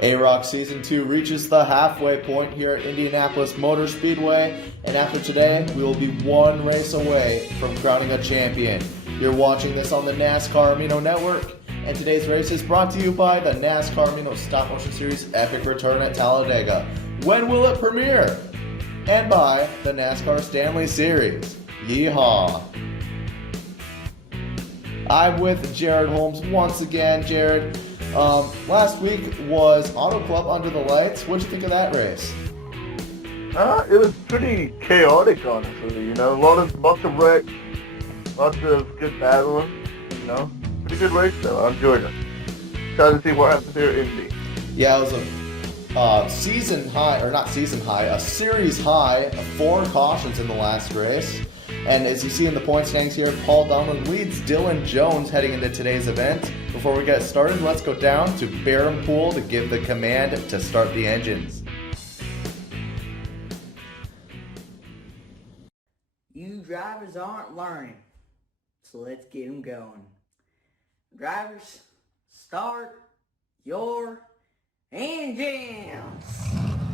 AROC Season 2 reaches the halfway point here at Indianapolis Motor Speedway, and after today, we will be one race away from crowning a champion. You're watching this on the NASCAR Amino Network, and today's race is brought to you by the NASCAR Amino Stop Motion Series Epic Return at Talladega. When will it premiere? And by the NASCAR Stanley Series. Yeehaw! I'm with Jared Holmes once again. Jared, last week was Auto Club Under the Lights. What'd you think of that race? It was pretty chaotic, honestly. Lots of wrecks, lots of good battling. Pretty good race though. I enjoyed it. Excited to see what happens here at Indy. Yeah, it was a series high of 4 cautions in the last race. And as you see in the point standings here, Paul Donlan leads Dylan Jones heading into today's event. Before we get started, let's go down to Barron Pool to give the command to start the engines. You drivers aren't learning, so let's get them going. Drivers, start your engines.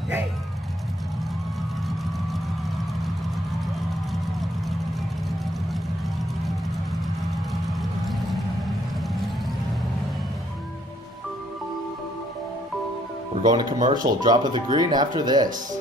Hey. We're going to commercial. Drop of the green after this.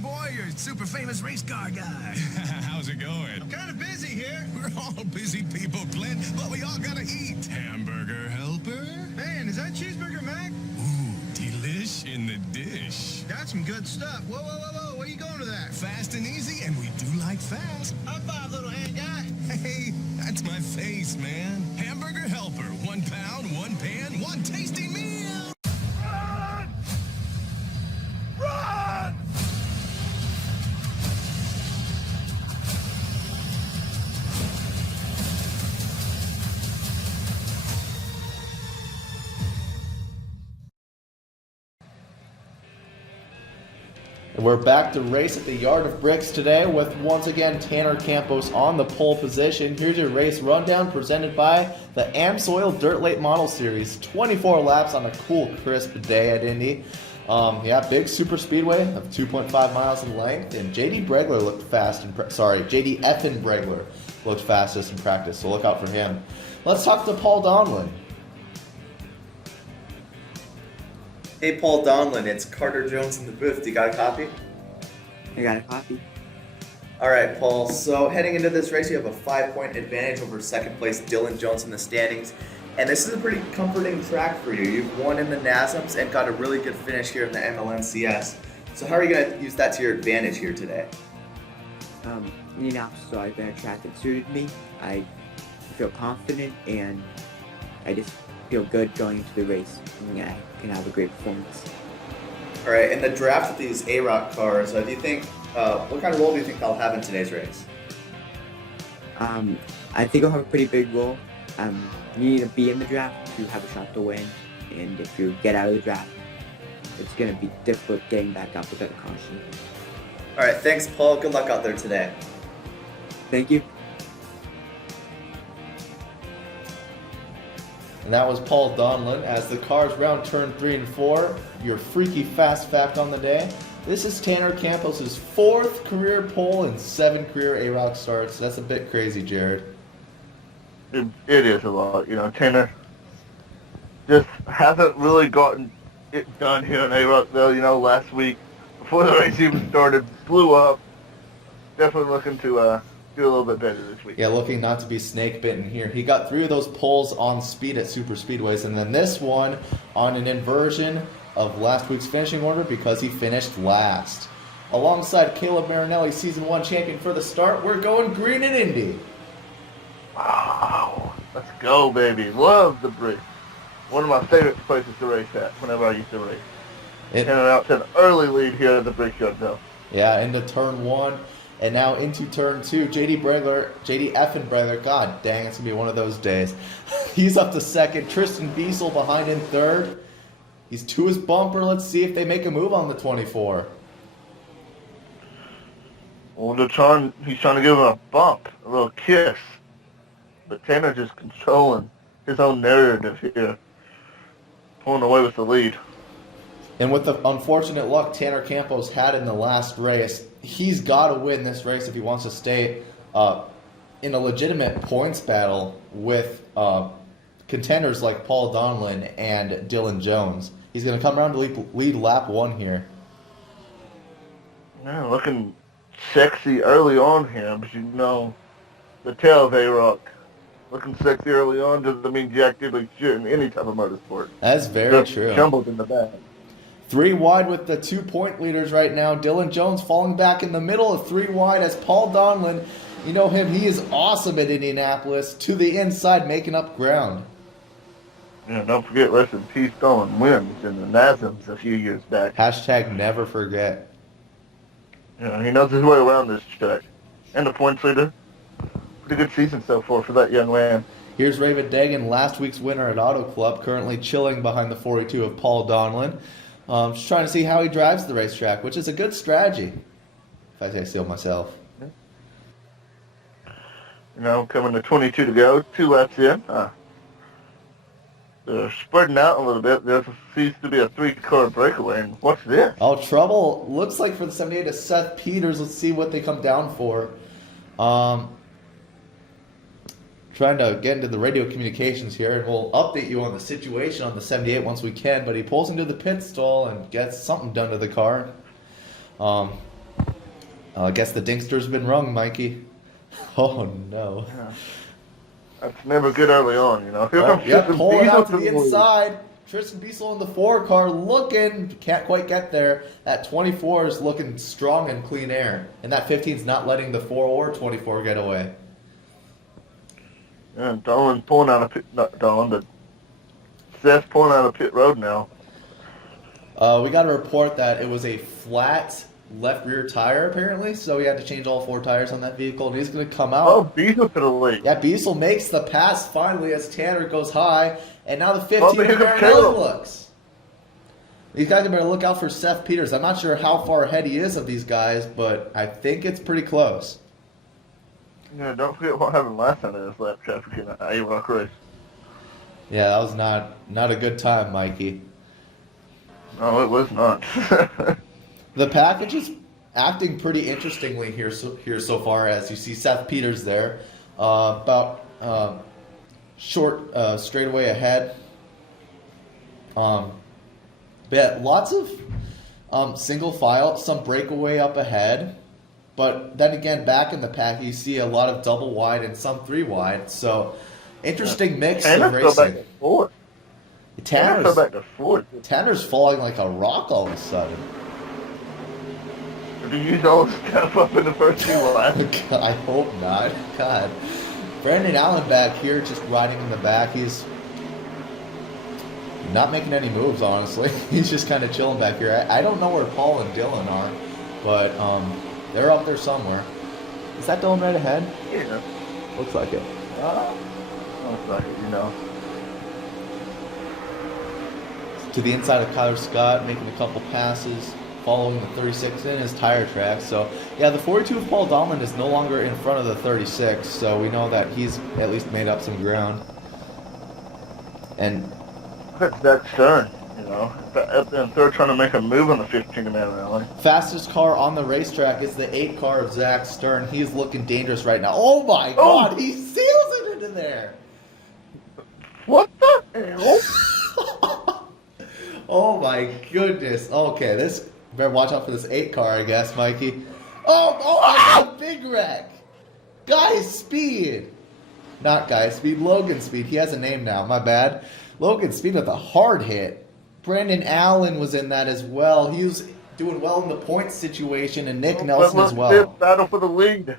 Boy, you're a super famous race car guy. How's it going? I'm kind of busy here. We're all busy people, Clint, but we all gotta eat. Hamburger helper? Man, is that cheeseburger, Mac? Ooh, delish in the dish. That's some good stuff. Whoa, whoa, whoa, whoa. Where you going to that? Fast and easy, and we do like fast. High five, little hand guy. Hey, that's my face, man. Hamburger helper. 1 pound, 1 pan, 1 tasty meal. Run! Run! And we're back to race at the Yard of Bricks today with once again Tanner Campos on the pole position. Here's your race rundown presented by the Amsoil Dirt Late Model Series. 24 laps on a cool, crisp day at Indy. Big super speedway of 2.5 miles in length, and JD Bregler looked fast. JD Effin Bregler looked fastest in practice, so look out for him. Let's talk to Paul Donlan. Hey, Paul Donlan, it's Carter Jones in the booth. Do you got a copy? I got a copy. All right, Paul. So heading into this race, you have a 5-point advantage over second place Dylan Jones in the standings. And this is a pretty comforting track for you. You've won in the NASMs and got a really good finish here in the MLNCS. So how are you going to use that to your advantage here today? Indianapolis is always been a track that suited me. I feel confident and I just feel good going into the race. And I can have a great performance. All right, in the draft of these AROC cars, do you think what kind of role do you think they'll have in today's race? I think I'll have a pretty big role. You need to be in the draft to have a shot to win, and if you get out of the draft, it's going to be difficult getting back up without a caution. All right, thanks, Paul. Good luck out there today. Thank you. And that was Paul Donlan as the cars round turn 3 and 4. Your freaky fast fact on the day. This is Tanner Campos' 4th career pole and 7 career AROC starts. That's a bit crazy, Jared. It is a lot. Tanner just hasn't really gotten it done here in AROC, though. Last week, before the race even started, blew up. definitely looking to do a little bit better this week. Yeah, looking not to be snake bitten here. He got 3 of those poles on speed at super speedways, and then this one on an inversion of last week's finishing order because he finished last. Alongside Caleb Marinelli, Season 1 champion for the start, we're going green in Indy. Wow. Let's go, baby. Love the Bricks. One of my favorite places to race at whenever I used to race. And out to an early lead here at the Brickyard, though. Yeah, into turn 1, and now into turn 2. JD Effin Bregler, god dang, it's going to be one of those days. He's up to second. Tristan Biesel behind in third. He's to his bumper. Let's see if they make a move on the 24. Well, he's trying to give him a bump, a little kiss. But Tanner just controlling his own narrative here. Pulling away with the lead. And with the unfortunate luck Tanner Campos had in the last race, he's got to win this race if he wants to stay in a legitimate points battle with contenders like Paul Donlan and Dylan Jones. He's going to come around to lead lap 1 here. Yeah, looking sexy early on here, but you know, the tail of AROC. Looking sexy early on doesn't mean jack diddly shit in any type of motorsport. That's very Just true. Jumbled in the back. 3 wide with the 2-point leaders right now. Dylan Jones falling back in the middle of 3 wide as Paul Donlan, you know him, he is awesome at Indianapolis, to the inside making up ground. Yeah, don't forget, rest in peace, Dolan wins in the NASMs a few years back. Hashtag never forget. Yeah, he knows his way around this track. And the points leader. Pretty good season so far for that young man. Here's Raven Degan, last week's winner at Auto Club, currently chilling behind the 42 of Paul Donlan. Just trying to see how he drives the racetrack, which is a good strategy, if I say so myself. You know, coming to 22 to go, 2 laps in. They're spreading out a little bit. There seems to be a 3-car breakaway. And what's this? Oh, trouble. Looks like for the 78 is Seth Peters. Let's see what they come down for. Trying to get into the radio communications here, and we'll update you on the situation on the 78 once we can, but he pulls into the pit stall and gets something done to the car. I guess the dingster's been rung, Mikey. Oh, no. Yeah. That's never good early on, you know. Here Oh, comes yep, Tristan pulling Biesel out to to the the lead. inside. Tristan Biesel in the 4 car looking, can't quite get there. That 24 is looking strong and clean air, and that 15 is not letting the 4 or 24 get away. Yeah, Dolan pulling out of pit, not Dolan, but Seth's pulling out of pit road now. We got a report that it was a flat left rear tire, apparently, so he had to change all 4 tires on that vehicle, and he's going to come out. Oh, Biesel to the lead. Yeah, Biesel makes the pass finally as Tanner goes high, and now the 15 Oh, of but here comes Marinelli Caleb. looks. These guys better look out for Seth Peters. I'm not sure how far ahead he is of these guys, but I think it's pretty close. Yeah, don't forget what happened last time in this lap traffic in the AROC race. Yeah, that was not a good time, Mikey. No, it was not. The package is acting pretty interestingly here so far, as you see Seth Peters there, about short straightaway ahead. But lots of single file, some breakaway up ahead. But then again, back in the pack, you see a lot of double wide and some 3 wide. So, interesting mix of Tanner's go back racing. to 4th. Tanner's go back to 4th. Tanner's falling like a rock all of a sudden. Did you use all the stuff up in the first 2 laps? I hope not. God. Brandon Allen back here just riding in the back. He's not making any moves, honestly. He's just kind of chilling back here. I don't know where Paul and Dylan are, but they're up there somewhere. Is that Dylan right ahead? Yeah. Looks like it. Looks like it, you know. To the inside of Kyler Scott, making a couple passes, following the 36 in his tire track. So, yeah, the 42 of Paul Donlan is no longer in front of the 36, so we know that he's at least made up some ground. And That's Zach Stern, you know. Up there in third trying to make a move on the 15-man rally. fastest car on the racetrack is the 8 car of Zach Stern. He's looking dangerous right now. Oh my God, he seals it into there. What the hell? Oh my goodness. Okay, this better watch out for this 8 car, I guess, Mikey. That's a big wreck. Guy Speed. Not Guy Speed, Logan Speed. He has a name now, my bad. Logan Speed with a hard hit. Brandon Allen was in that as well. He was doing well in the points situation, and Nick Nelson as well. Battle for the lead.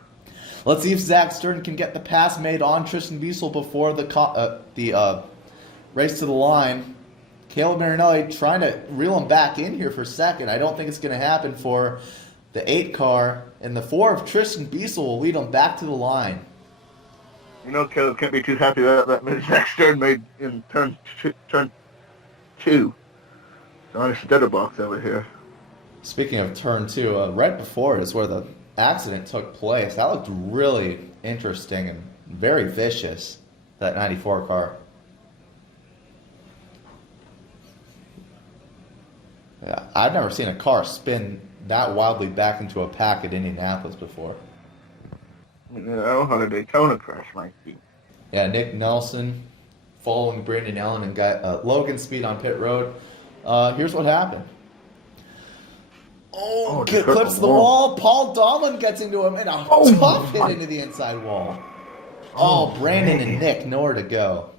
Let's see if Zach Stern can get the pass made on Tristan Biesel before the race to the line. Caleb Marinelli trying to reel him back in here for second. I don't think it's going to happen for the 8 car. And the 4 of Tristan Biesel will lead him back to the line. You know, Caleb can't be too happy that Zach Stern made in turn 2. Nice stutter box over here. Speaking of turn 2, right before it is where the accident took place. That looked really interesting and very vicious, that 94 car. Yeah, I've never seen a car spin that wildly back into a pack at Indianapolis before. You know how the Daytona crash might be. Yeah, Nick Nelson following Brandon Allen and Logan Speed on pit road. Here's what happened. Clips the wall. Paul Donlan gets into him and a tough hit into the inside wall. Brandon and Nick, nowhere to go.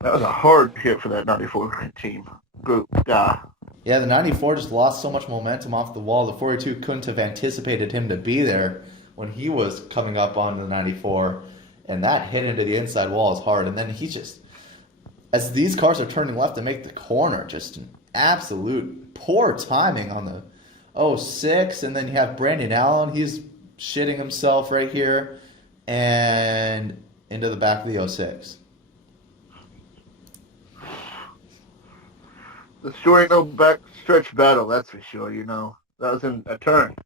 That was a hard hit for that 94 team. Group. Yeah, the 94 just lost so much momentum off the wall. The 42 couldn't have anticipated him to be there when he was coming up on the 94. And that hit into the inside wall is hard. And then he just, as these cars are turning left to make the corner, just an absolute poor timing on the 06. And then you have Brandon Allen. He's shitting himself right here. And into the back of the 06. The sure ain't no backstretch battle, that's for sure, you know. That was in a turn.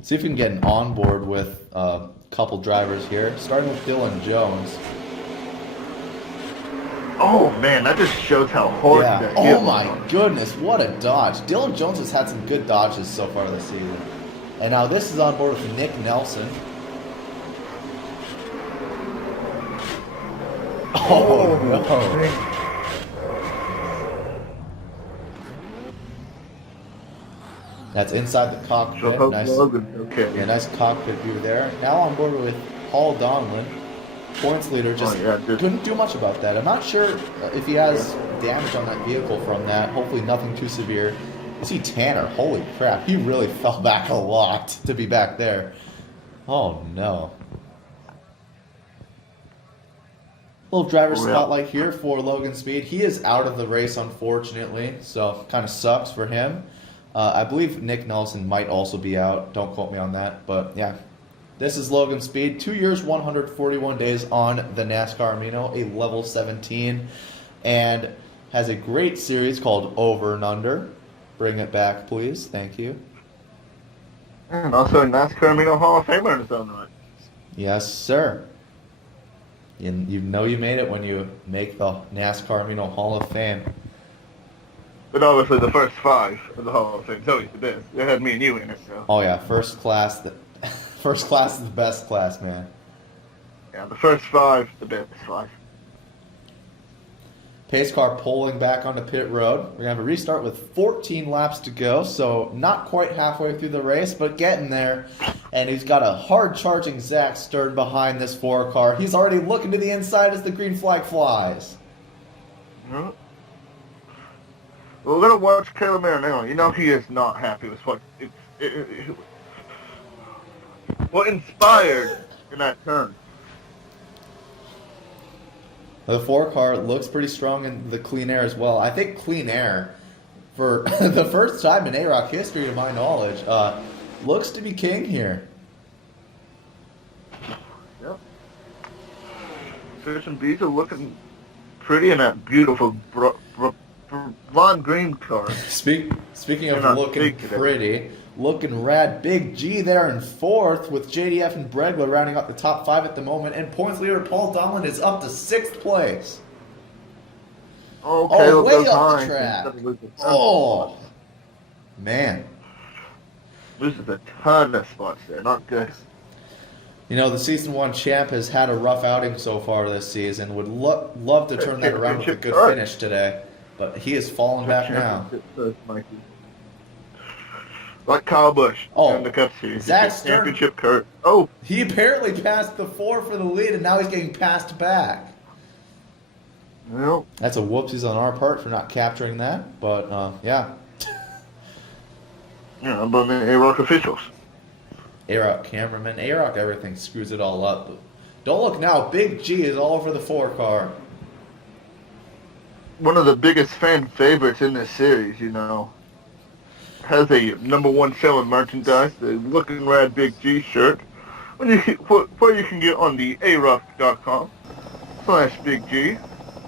See if we can get an onboard with a couple drivers here, starting with Dylan Jones. Oh, man, that just shows how hard that hit was. My goodness, what a dodge. Dylan Jones has had some good dodges so far this season. And now this is on board with Nick Nelson. Oh, no. That's inside the cockpit. Nice, nice cockpit view there. Now on board with Paul Donlan. Points leader just couldn't do much about that. I'm not sure if he has damage on that vehicle from that. Hopefully nothing too severe. You see Tanner. Holy crap. He really fell back a lot to be back there. Oh, no. Little driver spotlight here for Logan Speed. He is out of the race, unfortunately, so kind of sucks for him. I believe Nick Nelson might also be out. Don't quote me on that, but yeah. This is Logan Speed. 2 years, 141 days on the NASCAR Amino, a level 17, and has a great series called Over and Under. Bring it back, please. Thank you. And also a NASCAR Amino Hall of Famer in his own right. Yes, sir. You know you made it when you make the NASCAR Amino Hall of Fame. But obviously the first 5 of the Hall of Fame is always the best. They had me and you in it, so. Oh yeah, first class. First class is the best class, man. Yeah, the first 5, the best 5. Pace car pulling back onto pit road. We're going to have a restart with 14 laps to go, so not quite halfway through the race, but getting there. And he's got a hard-charging Zach Stern behind this 4 car. He's already looking to the inside as the green flag flies. Well, we're going to watch Caleb Marinelli. You know he is not happy with what inspired in that turn. The 4 car looks pretty strong in the clean air as well. I think clean air, for the first time in AROC history to my knowledge, looks to be king here. Yep. Tristan Biesel looking pretty in that beautiful blonde green car. Speaking of looking pretty, looking rad, Big G there in 4th with JDF and Bregler rounding up the top 5 at the moment, and points leader Paul Donlan is up to 6th place. Okay, way up the track. Oh, man. Loses a ton of spots there. Not good. You know, the Season 1 champ has had a rough outing so far this season. Would love to turn that around with a good finish today. but he is falling back now. Mikey. Like Kyle Busch in the Cup Series. Zach Stern, championship kart. Oh, he apparently passed the 4 for the lead, and now he's getting passed back. well, That's a whoopsies on our part for not capturing that, but yeah. yeah, I'm on the AROC officials. AROC cameraman, AROC everything screws it all up. But don't look now, Big G is all over the 4 car. One of the biggest fan favorites in this series, you know. Has a #1 selling merchandise, the Looking Rad Big G shirt, where you can get on the AROC.com/Big G.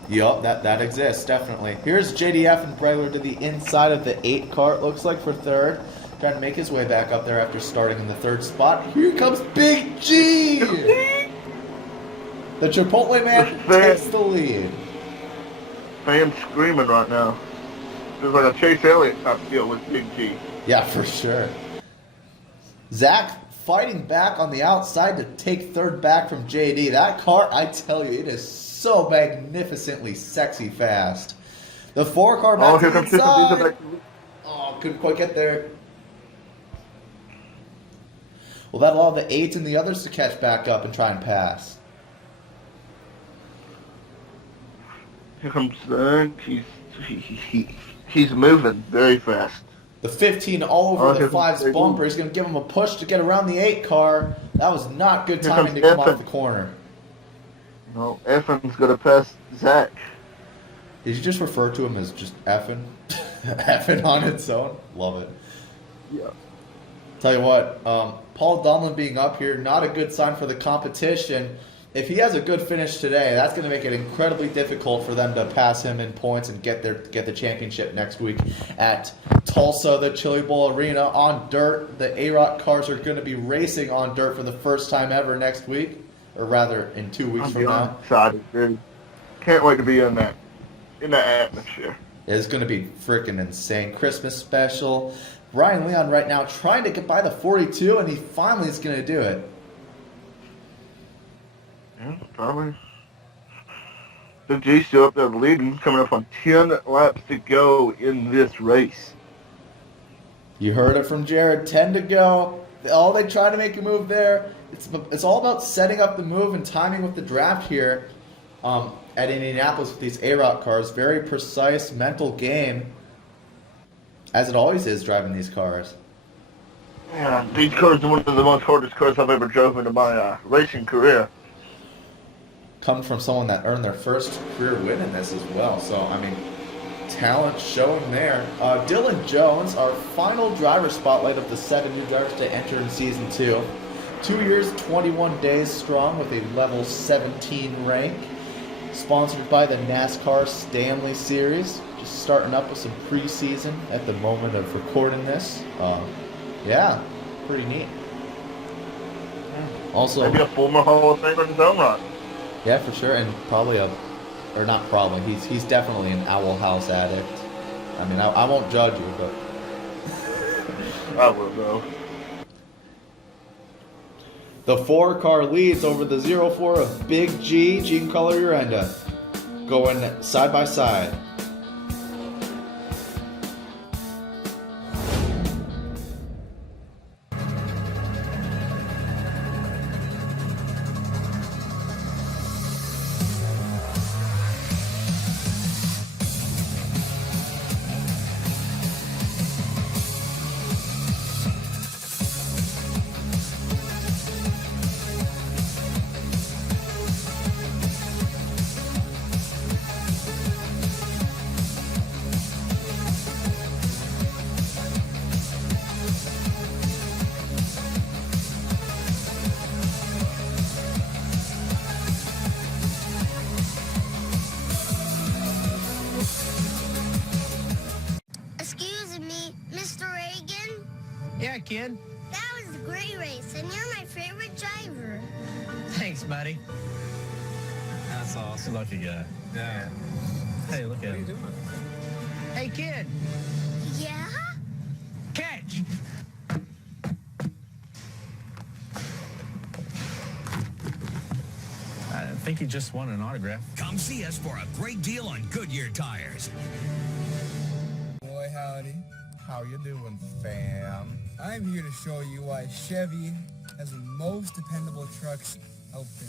Yup, that exists, definitely. Here's JDF and Bregler to the inside of the 8 car, it looks like, for 3rd. Trying to make his way back up there after starting in the 3rd spot. Here comes Big G! The Chipotle man takes the lead. Fans screaming right now. It's like a Chase Elliott type deal with Big G. Yeah, for sure. Zach fighting back on the outside to take 3rd back from JD. That car, I tell you, it is so magnificently sexy fast. The 4 car back to the inside. Oh, couldn't quite get there. Well, that'll allow the 8s and the others to catch back up and try and pass. Here comes he's moving very fast. The 15 all over the 5's bumper. He's going to give him a push to get around the 8 car. That was not good timing to come off the corner. No, Effen's going to pass Zach. Did you just refer to him as just effing? Effing on its own? Love it. Yeah. Tell you what, Paul Donlan being up here, not a good sign for the competition. If he has a good finish today, that's going to make it incredibly difficult for them to pass him in points and get the championship next week at Tulsa, the Chili Bowl Arena, on dirt. The AROC cars are going to be racing on dirt for the first time ever next week, or rather in 2 weeks from now. Excited, dude. Can't wait to be in that atmosphere. It's going to be freaking insane. Christmas special. Brian Leon right now trying to get by the 42, and he finally is going to do it. Yeah, probably. Big G still up there leading, coming up on 10 laps to go in this race. You heard it from Jared. 10 to go. All they try to make a move there. It's all about setting up the move and timing with the draft here at Indianapolis with these AROC cars. Very precise mental game, as it always is driving these cars. Yeah, these cars are one of the most hardest cars I've ever driven in my racing career. Coming from someone that earned their first career win in this as well. So, I mean, talent showing there. Dylan Jones, our final driver spotlight of the 7 new drivers to enter in Season 2. 2 years, 21 days strong with a level 17 rank. Sponsored by the NASCAR Stanley Series. Just starting up with some preseason at the moment of recording this. Yeah, pretty neat. Also, maybe a former Hall of Famer in his own right. Yeah, for sure, and probably or not probably, he's definitely an Owl House addict. I mean, I won't judge you, but... I will, though. The 4 car leads over the 04 of Big G, Giancarlo Urenda, going side by side. Excuse me, Mr. Reagan? Yeah, kid. That was a great race, and you're my favorite driver. Thanks, buddy. That's awesome. Lucky guy. Yeah. Hey, look at him. What are you doing? Hey, kid. Yeah? Catch! think he just won an autograph. Come see us for a great deal on Goodyear tires. Boy, howdy. How you doing, fam? I'm here to show you why Chevy has the most dependable trucks out there.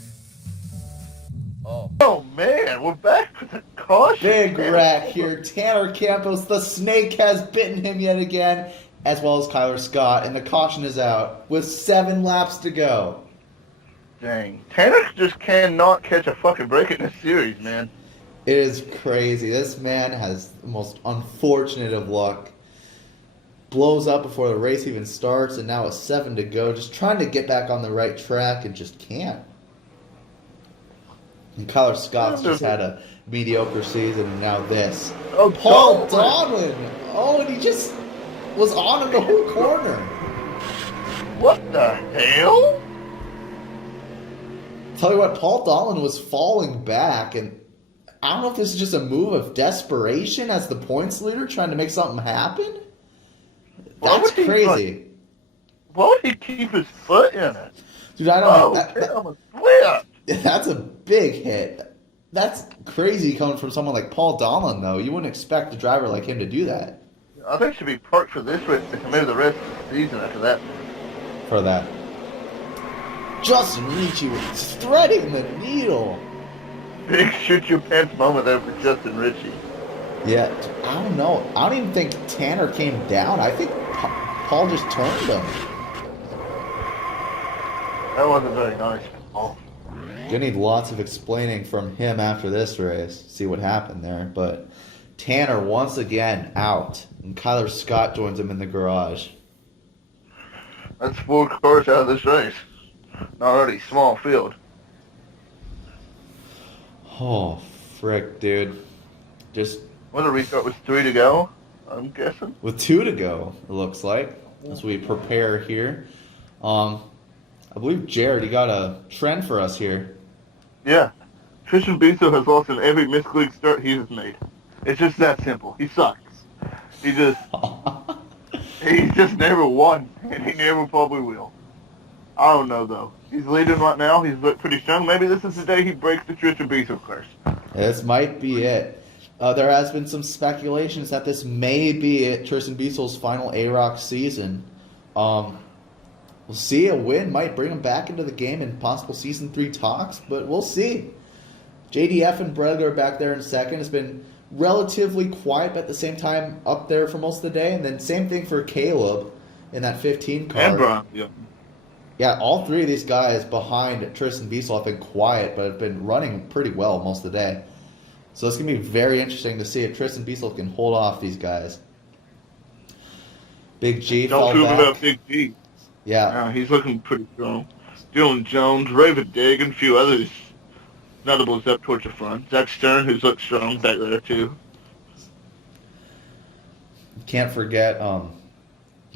Oh man, we're back with the caution. Big wreck here. Tanner Campos, the snake has bitten him yet again, as well as Kyler Scott, and the caution is out with 7 laps to go. Dang. Tanner just cannot catch a fucking break in this series, man. It is crazy. This man has the most unfortunate of luck. Blows up before the race even starts, and now with 7 to go, just trying to get back on the right track and just can't. And Kyler Scott's just had a mediocre season, and now this. Oh, Paul Donlan! Oh, and he just was on him the whole corner. What the hell? Tell you what, Paul Donlan was falling back, and I don't know if this is just a move of desperation as the points leader trying to make something happen. That's crazy. Why would he keep his foot in it? Dude, I don't know. Flip. That's a big hit. That's crazy coming from someone like Paul Donlan, though. You wouldn't expect a driver like him to do that. I think he should be parked for this race and maybe the rest of the season after that. For that. Justin Ricci was threading the needle. Big shoot your pants moment there for Justin Ricci. Yeah, I don't know. I don't even think Tanner came down. I think Paul just turned him. That wasn't very nice, Paul. Gonna need lots of explaining from him after this race. See what happened there. But Tanner once again out. And Kyler Scott joins him in the garage. That's 4 cars out of this race. An already small field. Oh, frick, dude. Just What a restart with 3 to go, I'm guessing. with 2 to go, it looks like, as we prepare here. I believe Jared, you got a trend for us here. Yeah. Tristan Biso has lost in every Miss League start he has made. It's just that simple. He sucks. He's just never won, and he never probably will. I don't know, though. He's leading right now. He's looked pretty strong. Maybe this is the day he breaks the Tristan Biso curse. This might be it. There has been some speculations that this may be Tristan Biesel's final AROC season. We'll see. A win might bring him back into the game in possible Season 3 talks, but we'll see. JDF and Bregler back there in second. Has been relatively quiet, but at the same time up there for most of the day. And then same thing for Caleb in that 15 car. And Brian, yeah. Yeah, all 3 of these guys behind Tristan Biesel have been quiet, but have been running pretty well most of the day. So it's going to be very interesting to see if Tristan Biesel can hold off these guys. Big G Don't fell feel back. about Big G. Yeah. He's looking pretty strong. Dylan Jones, Raven Digg, and a few others. Notables up towards the front. Zach Stern, who's looked strong back there, too. Can't forget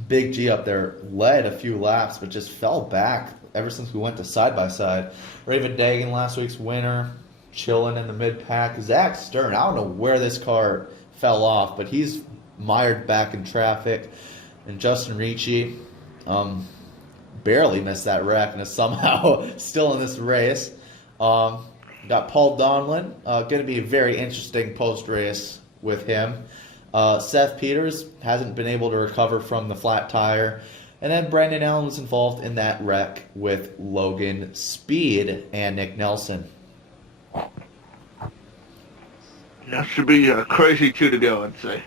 Big G up there led a few laps, but just fell back ever since we went to side-by-side. Raven Dagan, last week's winner, chilling in the mid-pack. Zach Stern, I don't know where this car fell off, but he's mired back in traffic. And Justin Ricci barely missed that wreck and is somehow still in this race. Got Paul Donlan. Going to be a very interesting post-race with him. Seth Peters hasn't been able to recover from the flat tire. And then Brandon Allen was involved in that wreck with Logan Speed and Nick Nelson. That should be a crazy 2 to go, I'd say.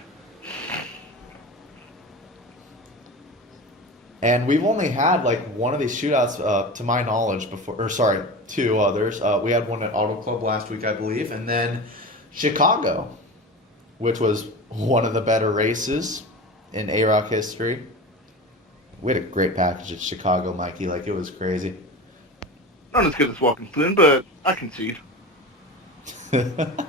And we've only had like one of these shootouts, to my knowledge, before. Or sorry, 2 others. We had one at Auto Club last week, I believe, and then Chicago, which was one of the better races in AROC history. We had a great package at Chicago, Mikey. Like, it was crazy. Not as good as Walking Flynn, but I concede. Well,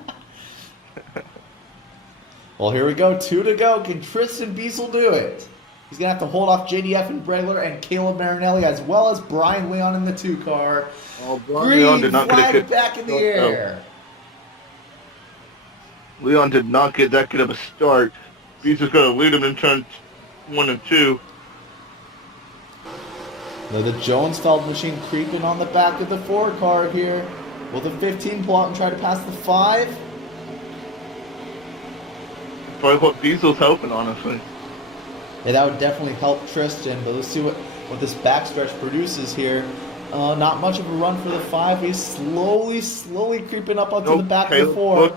here we go. 2 to go. Can Tristan Biesel do it? He's going to have to hold off JDF and Bregler and Caleb Marinelli, as well as Brian Leon in the 2 car. Oh, Brian Green Leon did not flag get a good back in the air. Leon did not get that good of a start. He's just going to lead him in turns 1 and 2. Now the Jonesfeld machine creeping on the back of the 4 car here. Will the 15 pull out and try to pass the 5? Probably what Diesel's hoping, honestly. Yeah, that would definitely help Tristan, but let's see what this backstretch produces here. Not much of a run for the 5. He's slowly creeping up onto the back of the 4.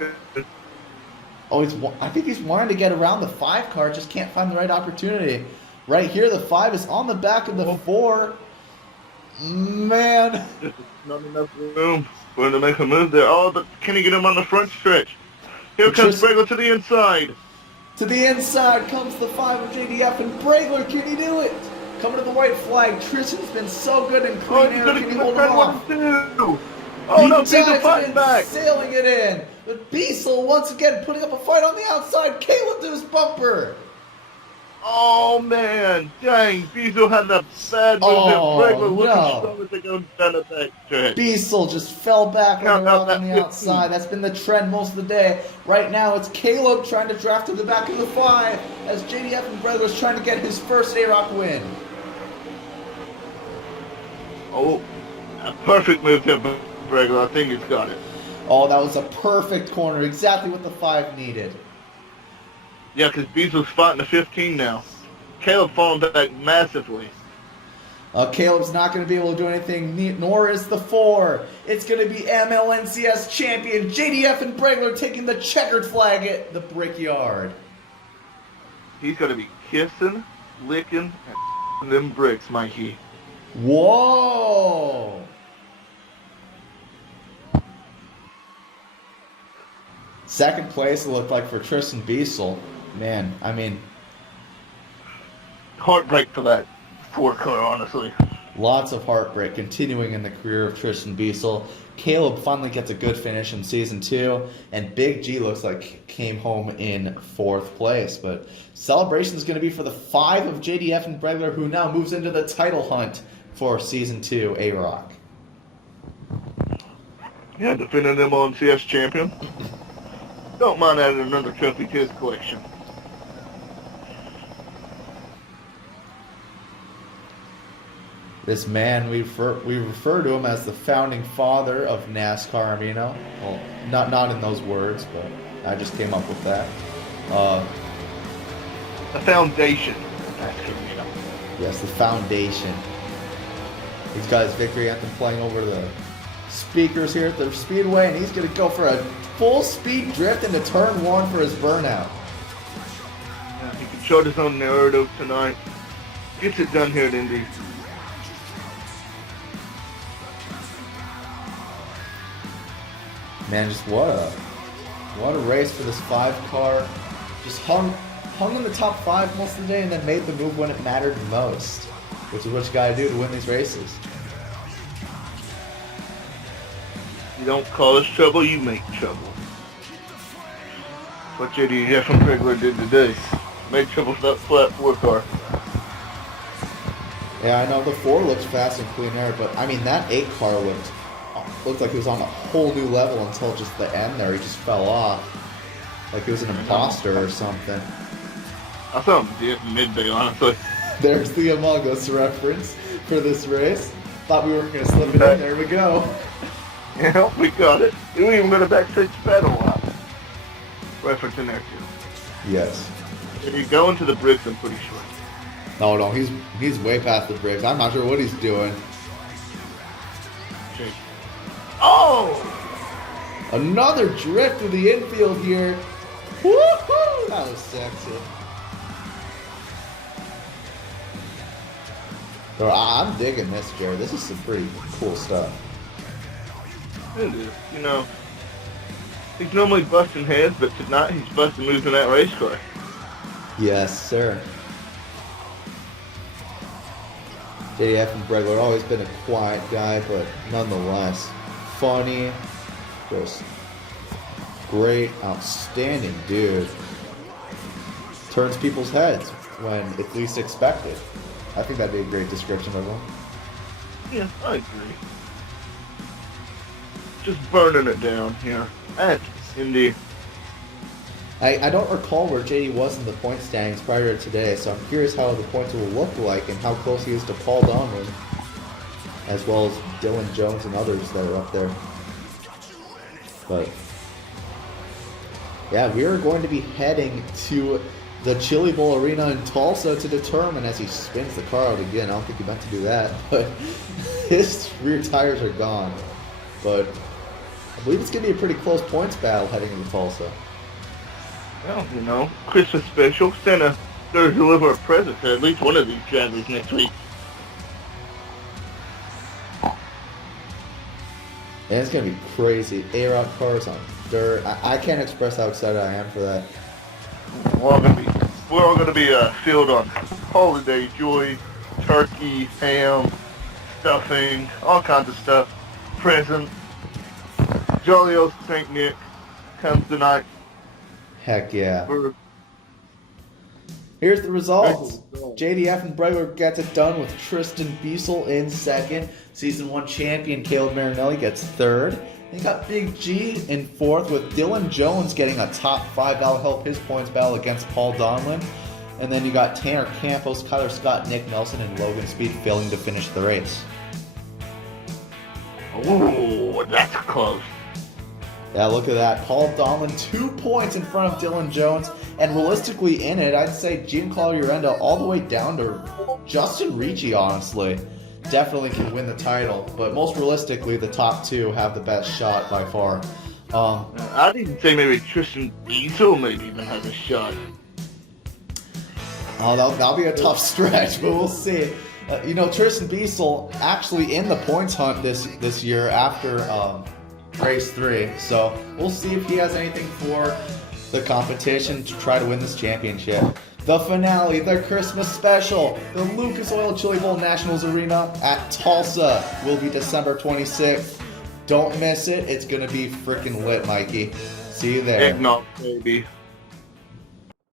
Oh, I think he's wanting to get around the 5 car, just can't find the right opportunity. Right here, the 5 is on the back of the 4. Man. Just not enough room for him to make a move there. Oh, but can he get him on the front stretch? Here comes Bragler to the inside. To the inside comes the 5 of JDF, and Bragler, can he do it? Coming to the white flag. Tristan's been so good in clean air. Can he hold him off? Oh, He no, dives Diesel fighting in, back. sailing it in. But Diesel once again putting up a fight on the outside. Caleb to his bumper. Oh, man. Dang, Diesel had that bad move there. Bragler looking strong as they go down the back stretch. Diesel just fell back on the rock on the outside. That's been the trend most of the day. Right now, it's Caleb trying to draft to the back of the 5 as JDF and Bragler's trying to get his first AROC win. Oh, a perfect move there, Bragler. I think he's got it. Oh, that was a perfect corner. Exactly what the 5 needed. Yeah, because Diesel's fighting the 15 now. Caleb falling back massively. Caleb's not going to be able to do anything, nor is the 4. It's going to be MLNCS champion JDF and Bragler taking the checkered flag at the Brickyard. He's going to be kissing, licking, and them bricks, Mikey. Whoa! Second place, it looked like, for Tristan Biesel. Man, I mean, heartbreak for that 4 car, honestly. lots of heartbreak continuing in the career of Tristan Biesel. Caleb finally gets a good finish in Season 2, and Big G looks like came home in 4th place. But celebration is going to be for the 5 of JDF and Bragler, who now moves into the title hunt for Season 2 AROC. Yeah, defending them on CS champion. Don't mind adding another trophy to his collection. This man, we refer to him as the founding father of NASCAR Amino. Well, not in those words, but I just came up with that. The foundation of NASCAR Amino. Yes, the foundation. He's got his victory anthem playing over the speakers here at the Speedway, and he's going to go for a full speed drift into turn 1 for his burnout. Yeah, he can chart his own narrative tonight. Gets it done here at Indy. Man, just what a race for this 5 car. Just hung in the top 5 most of the day, and then made the move when it mattered most, which is what you got to do to win these races. You don't cause trouble, you make trouble. What JDF and Bragler did today. Made trouble for that flat 4 car. Yeah, I know the 4 looks fast and clean air, but I mean that 8 car looked like he was on a whole new level until just the end there. He just fell off. Like he was an imposter or something. I saw him dip mid-bay, honestly. There's the Among Us reference for this race. Thought we weren't going to slip it in. There we go. Yeah, we got it. We didn't even go to backstage battle lap. Reference in there too. Yes. If you go into the bricks, I'm pretty sure. No, he's way past the bricks. I'm not sure what he's doing. Okay. Oh! Another drift to the infield here. Woohoo! That was sexy. So I'm digging this, Jared. This is some pretty cool stuff. It is. You know, he's normally busting heads, but tonight he's busting moves in that race car. Yes, sir. JDF and Bragler always been a quiet guy, but nonetheless funny, just great, outstanding dude. Turns people's heads when it's least expected. I think that'd be a great description of him. Yeah, I agree. Just burning it down here at Indy. I don't recall where JD was in the point standings prior to today, so I'm curious how the points will look like and how close he is to Paul Donlan, as well as Dylan Jones and others that are up there. But yeah, we are going to be heading to the Chili Bowl Arena in Tulsa to determine, as he spins the car out again. I don't think he meant to do that, but his rear tires are gone. But I believe it's going to be a pretty close points battle heading into Tulsa. Well, you know, Christmas special. Santa better deliver a present to at least one of these drivers next week. And it's going to be crazy. AROC cars on dirt. I can't express how excited I am for that. We're all gonna be filled on holiday joy, turkey, ham, stuffing, all kinds of stuff. Presents. Jolly old St. Nick comes tonight. Heck yeah. We're Here's the results. JDF and Bregler gets it done with Tristan Biesel in second. Season 1 champion Caleb Marinelli gets third. They got Big G in fourth, with Dylan Jones getting a top 5. That'll help his points battle against Paul Donlan. And then you got Tanner Campos, Kyler Scott, Nick Nelson, and Logan Speed failing to finish the race. Ooh, that's close. Yeah, look at that. Paul Donlan 2 points in front of Dylan Jones. And realistically in it, I'd say Giancarlo Urenda all the way down to Justin Ricci, honestly. Definitely can win the title. But most realistically, the top 2 have the best shot by far. I'd even say maybe Tristan Biesel maybe even has a shot. Oh, that'll be a tough stretch, but we'll see. You know, Tristan Biesel actually in the points hunt this year after race 3. So we'll see if he has anything for the competition to try to win this championship. The finale, the Christmas special, the Lucas Oil Chili Bowl Nationals Arena at Tulsa will be December 26th. Don't miss it. It's going to be freaking lit, Mikey. See you there. Eggnog, baby.